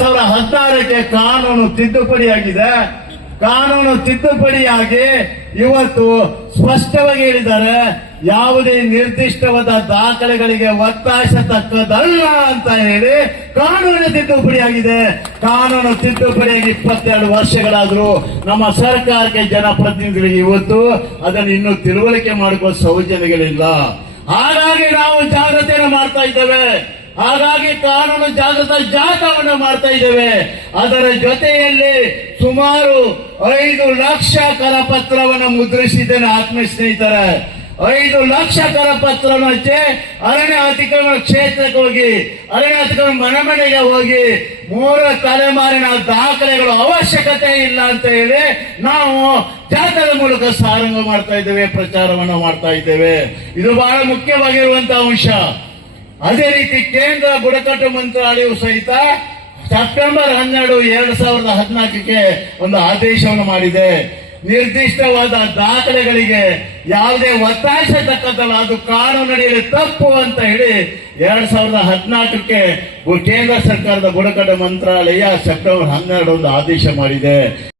ಸಾವಿರದ ಹದಿನಾರಕ್ಕೆ ಕಾನೂನು ತಿದ್ದುಪಡಿಯಾಗಿದೆ. ಕಾನೂನು ತಿದ್ದುಪಡಿಯಾಗಿ ಇವತ್ತು ಸ್ಪಷ್ಟವಾಗಿ ಹೇಳಿದ್ದಾರೆ, ಯಾವುದೇ ನಿರ್ದಿಷ್ಟವಾದ ದಾಖಲೆಗಳಿಗೆ ಒತ್ತಾಯಿಸ ತಕ್ಕದಲ್ಲ ಅಂತ ಹೇಳಿ ಕಾನೂನು ತಿದ್ದುಪಡಿಯಾಗಿದೆ. ಕಾನೂನು ತಿದ್ದುಪಡಿಯಾಗಿ ಇಪ್ಪತ್ತೆರಡು ವರ್ಷಗಳಾದರೂ ನಮ್ಮ ಸರ್ಕಾರಕ್ಕೆ ಜನಪ್ರತಿನಿಧಿಗಳಿಗೆ ಇವತ್ತು ಅದನ್ನು ಇನ್ನೂ ತಿಳುವಳಿಕೆ ಮಾಡಿಕೊಳ್ಳುವ ಸೌಜನ್ಯಗಳಿಲ್ಲ. ಹಾಗಾಗಿ ನಾವು ಜಾಗ್ರತೆಯನ್ನು ಮಾಡ್ತಾ ಇದ್ದೇವೆ. ಹಾಗಾಗಿ ಕಾನೂನು ಜಾಗೃತ ಜಾಥಾವನ್ನು ಮಾಡ್ತಾ ಇದ್ದೇವೆ. ಅದರ ಜೊತೆಯಲ್ಲಿ ಸುಮಾರು ಐದು ಲಕ್ಷ ಕರಪತ್ರವನ್ನು ಮುದ್ರಿಸಿದ್ದೇನೆ ಆತ್ಮ ಸ್ನೇಹಿತರೆ ಐದು ಲಕ್ಷ ಕರಪತ್ರವನ್ನು ಹಚ್ಚಿ ಅರಣ್ಯ ಅತಿಕ್ರಮಣ ಕ್ಷೇತ್ರಕ್ಕೆ ಹೋಗಿ, ಅರಣ್ಯ ಅತಿಕ್ರಮ ಮನೆ ಮನೆಗೆ ಹೋಗಿ ಮೂರು ತಲೆಮಾರಿನ ದಾಖಲೆಗಳು ಅವಶ್ಯಕತೆ ಇಲ್ಲ ಅಂತ ಹೇಳಿ ನಾವು ಜಾಥಾದ ಮೂಲಕ ಸಾರಂಗ ಮಾಡ್ತಾ ಇದ್ದೇವೆ, ಪ್ರಚಾರವನ್ನು ಮಾಡ್ತಾ ಇದ್ದೇವೆ. ಇದು ಬಹಳ ಮುಖ್ಯವಾಗಿರುವಂತಹ ಅಂಶ. ಅದೇ ರೀತಿ ಕೇಂದ್ರ ಬುಡಕಟ್ಟು ಮಂತ್ರಾಲಯವು ಸಹಿತ ಸೆಪ್ಟೆಂಬರ್ ಹನ್ನೆರಡು ಎರಡ್ ಸಾವಿರದ ಹದಿನಾಲ್ಕಕ್ಕೆ ಒಂದು ಆದೇಶವನ್ನು ಮಾಡಿದೆ. ನಿರ್ದಿಷ್ಟವಾದ ದಾಖಲೆಗಳಿಗೆ ಯಾವುದೇ ಒತ್ತಾಯಿಸತಕ್ಕದ್ದಲ್ಲ ಅದು ಕಾನೂನಿನಲ್ಲಿ ತಪ್ಪು ಅಂತ ಹೇಳಿ ಎರಡ್ ಸಾವಿರದ ಹದಿನಾಲ್ಕಕ್ಕೆ ಕೇಂದ್ರ ಸರ್ಕಾರದ ಬುಡಕಟ್ಟು ಮಂತ್ರಾಲಯ ಸೆಪ್ಟೆಂಬರ್ ಹನ್ನೆರಡು ಒಂದು ಆದೇಶ ಮಾಡಿದೆ.